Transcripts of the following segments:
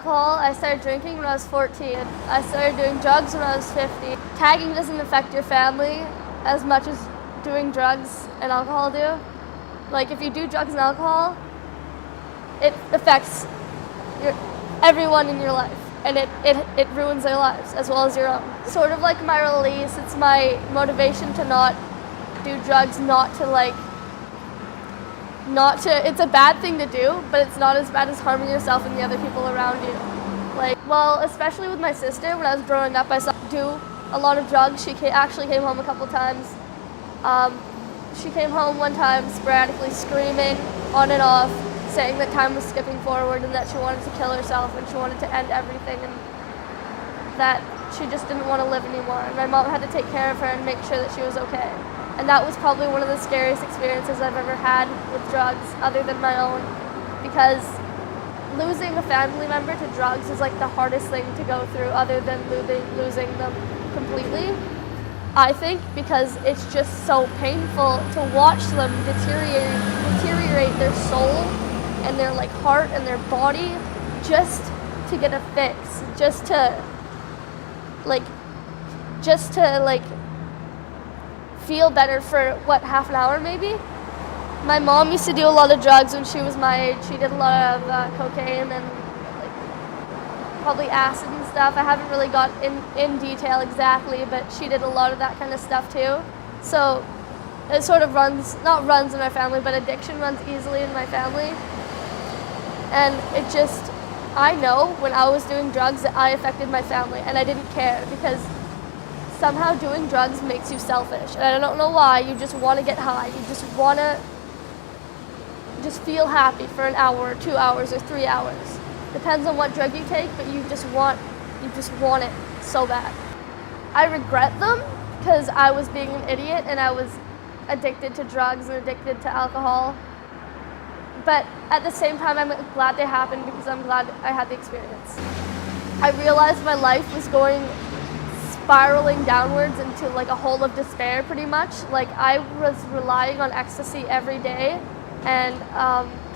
alcohol. I started drinking when I was 14. I started doing drugs when I was 50. Tagging doesn't affect your family as much as doing drugs and alcohol do. Like, if you do drugs and alcohol, it affects everyone in your life, and it ruins their lives as well as your own. Sort of like my release, it's my motivation to not do drugs, it's a bad thing to do, but it's not as bad as harming yourself and the other people around you. Especially with my sister, when I was growing up, I saw her do a lot of drugs. She actually came home a couple times. She came home one time sporadically screaming on and off, saying that time was skipping forward and that she wanted to kill herself and she wanted to end everything and that she just didn't want to live anymore. And my mom had to take care of her and make sure that she was okay. And that was probably one of the scariest experiences I've ever had with drugs, other than my own, because losing a family member to drugs is like the hardest thing to go through, other than losing them completely, I think, because it's just so painful to watch them deteriorate their soul and their heart and their body just to get a fix, just to feel better for half an hour maybe. My mom used to do a lot of drugs when she was my age. She did a lot of cocaine and probably acid and stuff. I haven't really got in detail exactly, but she did a lot of that kind of stuff too. So it sort of not runs in my family, but addiction runs easily in my family. And I know when I was doing drugs that I affected my family, and I didn't care, because somehow doing drugs makes you selfish. And I don't know why. You just want to get high. You just want to feel happy for an hour or 2 hours or 3 hours. Depends on what drug you take, but you just want it so bad. I regret them because I was being an idiot and I was addicted to drugs and addicted to alcohol. But at the same time, I'm glad they happened because I'm glad I had the experience. I realized my life was spiraling downwards into a hole of despair pretty much. I was relying on ecstasy every day and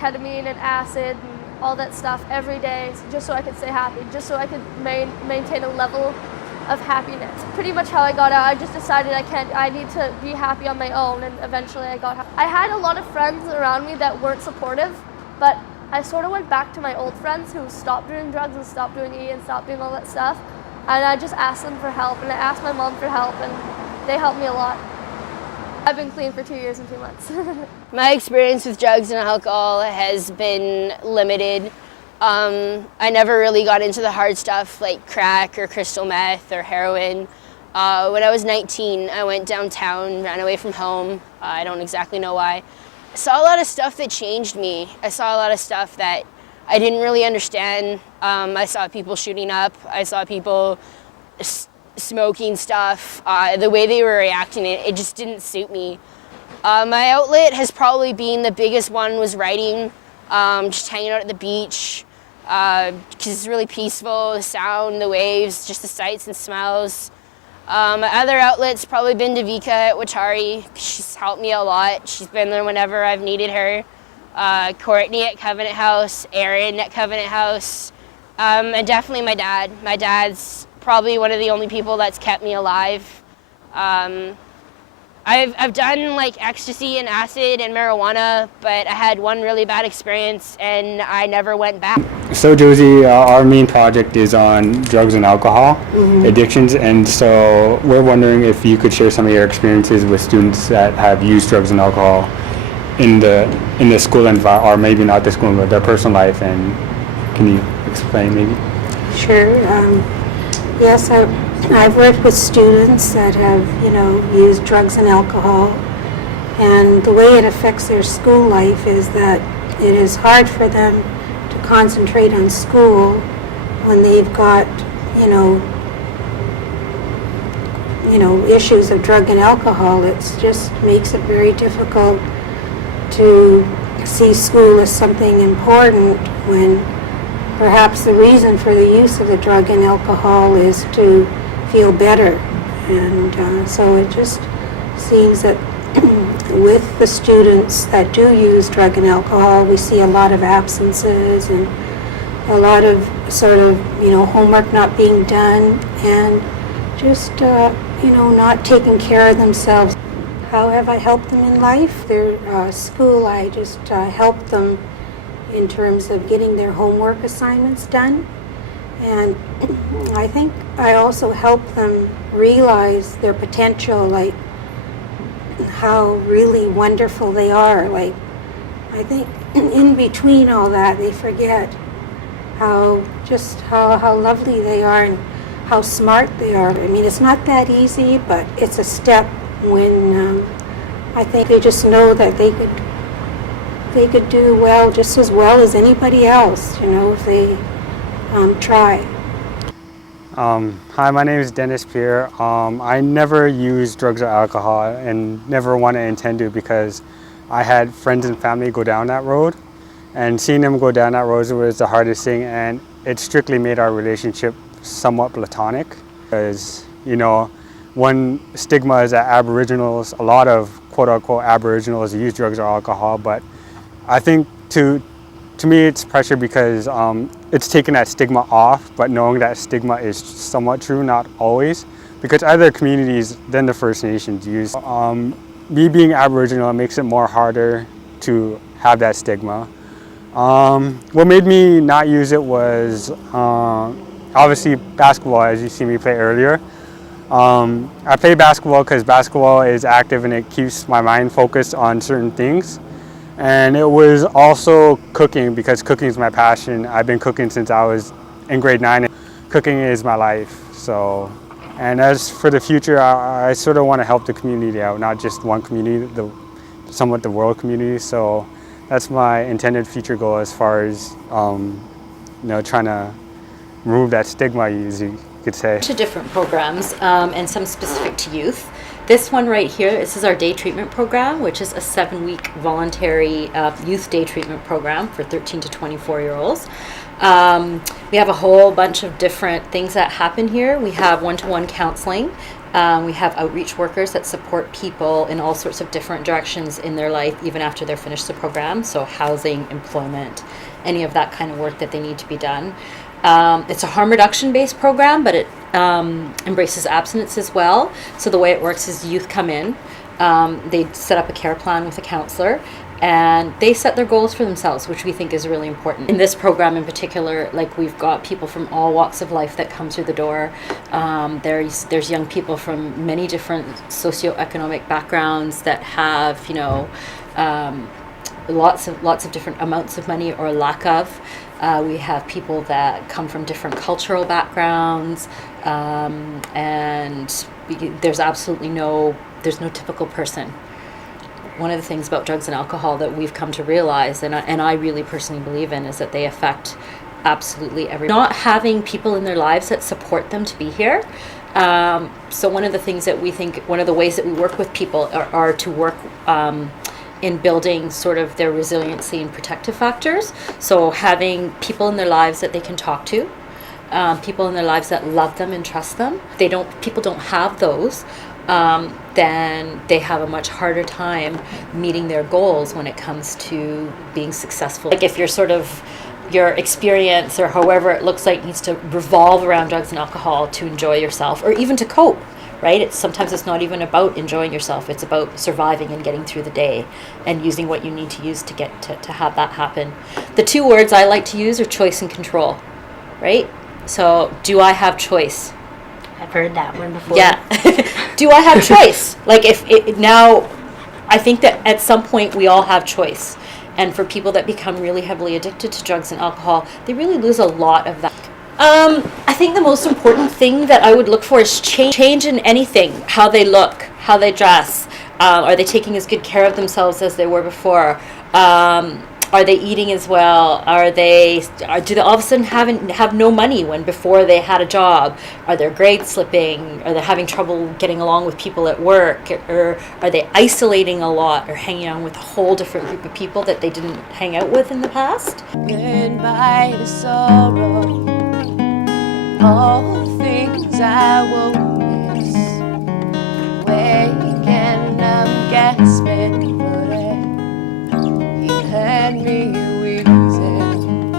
ketamine and acid and all that stuff every day just so I could stay happy, just so I could maintain a level of happiness. Pretty much how I got out, I just decided I need to be happy on my own, and eventually I got happy. I had a lot of friends around me that weren't supportive, but I sort of went back to my old friends who stopped doing drugs and stopped doing E and stopped doing all that stuff, and I just asked them for help, and I asked my mom for help, and they helped me a lot. I've been clean for 2 years and 2 months. My experience with drugs and alcohol has been limited. I never really got into the hard stuff like crack or crystal meth or heroin. When I was 19, I went downtown, ran away from home. I don't exactly know why. I saw a lot of stuff that changed me. I saw a lot of stuff that I didn't really understand. I saw people shooting up. I saw people smoking stuff. The way they were reacting, it just didn't suit me. My outlet has probably been the biggest one was writing, just hanging out at the beach, because it's really peaceful, the sound, the waves, just the sights and smells. My other outlet's probably been Devika at Watari. She's helped me a lot. She's been there whenever I've needed her. Courtney at Covenant House, Erin at Covenant House, and definitely my dad. My dad's probably one of the only people that's kept me alive. I've done ecstasy and acid and marijuana, but I had one really bad experience and I never went back. So Josie, our main project is on drugs and alcohol addictions, and so we're wondering if you could share some of your experiences with students that have used drugs and alcohol in the school environment, or maybe not the school, but their personal life, and can you explain maybe? Sure. Yes, I've worked with students that have, used drugs and alcohol, and the way it affects their school life is that it is hard for them to concentrate on school when they've got, issues of drug and alcohol. It just makes it very difficult to see school as something important when perhaps the reason for the use of the drug and alcohol is to feel better. And so it just seems that with the students that do use drug and alcohol, we see a lot of absences and a lot of sort of, homework not being done, and just, not taking care of themselves. How have I helped them in life? Their school, I just helped them in terms of getting their homework assignments done. And I think I also helped them realize their potential, like how really wonderful they are. Like, I think in between all that, they forget how lovely they are and how smart they are. I mean, it's not that easy, but it's a step when I think they just know that they could do well, just as well as anybody else, if they try. Hi, my name is Dennis Pierre. I never used drugs or alcohol and never want to intend to, because I had friends and family go down that road, and seeing them go down that road was the hardest thing, and it strictly made our relationship somewhat platonic, because one stigma is that Aboriginals, a lot of quote-unquote Aboriginals use drugs or alcohol, but I think to me it's pressure because it's taking that stigma off, but knowing that stigma is somewhat true, not always, because other communities than the First Nations use. Me being Aboriginal, it makes it more harder to have that stigma. What made me not use it was obviously basketball, as you see me play earlier. I play basketball because basketball is active and it keeps my mind focused on certain things. And it was also cooking, because cooking is my passion. I've been cooking since I was in grade 9. Cooking is my life. So, and as for the future, I sort of want to help the community out, not just one community, somewhat the world community. So that's my intended future goal, as far as trying to remove that stigma, as you could say. To different programs and some specific to youth. This one right here, this is our day treatment program, which is a 7-week voluntary youth day treatment program for 13 to 24-year-olds. We have a whole bunch of different things that happen here. We have one-to-one counseling. We have outreach workers that support people in all sorts of different directions in their life, even after they're finished the program. So housing, employment, any of that kind of work that they need to be done. It's a harm reduction based program, but it embraces abstinence as well. So the way it works is youth come in, they set up a care plan with a counselor, and they set their goals for themselves, which we think is really important. In this program in particular, like, we've got people from all walks of life that come through the door. There's young people from many different socioeconomic backgrounds that have, lots of different amounts of money or lack of. We have people that come from different cultural backgrounds, and there's absolutely no typical person. One of the things about drugs and alcohol that we've come to realize, and I really personally believe in, is that they affect absolutely everyone. Not having people in their lives that support them to be here. So one of the things that we think, one of the ways that we work with people are to work in building sort of their resiliency and protective factors. So having people in their lives that they can talk to, people in their lives that love them and trust them. People don't have those, then they have a much harder time meeting their goals when it comes to being successful. Like, if your experience or however it looks like needs to revolve around drugs and alcohol to enjoy yourself, or even to cope, right? Sometimes it's not even about enjoying yourself. It's about surviving and getting through the day and using what you need to use to get to have that happen. The two words I like to use are choice and control, right? So, do I have choice? I've heard that one before. Yeah. Do I have choice? Like, now, I think that at some point we all have choice. And for people that become really heavily addicted to drugs and alcohol, they really lose a lot of that. I think the most important thing that I would look for is change in anything. How they look, how they dress. Are they taking as good care of themselves as they were before? Are they eating as well? Do they all of a sudden have no money when before they had a job? Are their grades slipping? Are they having trouble getting along with people at work? Or are they isolating a lot or hanging out with a whole different group of people that they didn't hang out with in the past? Goodbye to sorrow, all the things I won't miss. Waking up gasping for air, you had me wheezing.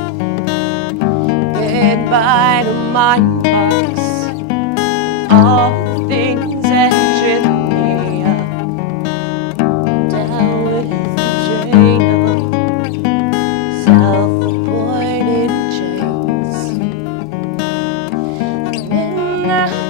by the mind box. All the things that trip me up, down with the chain of self-appointed chains. And then I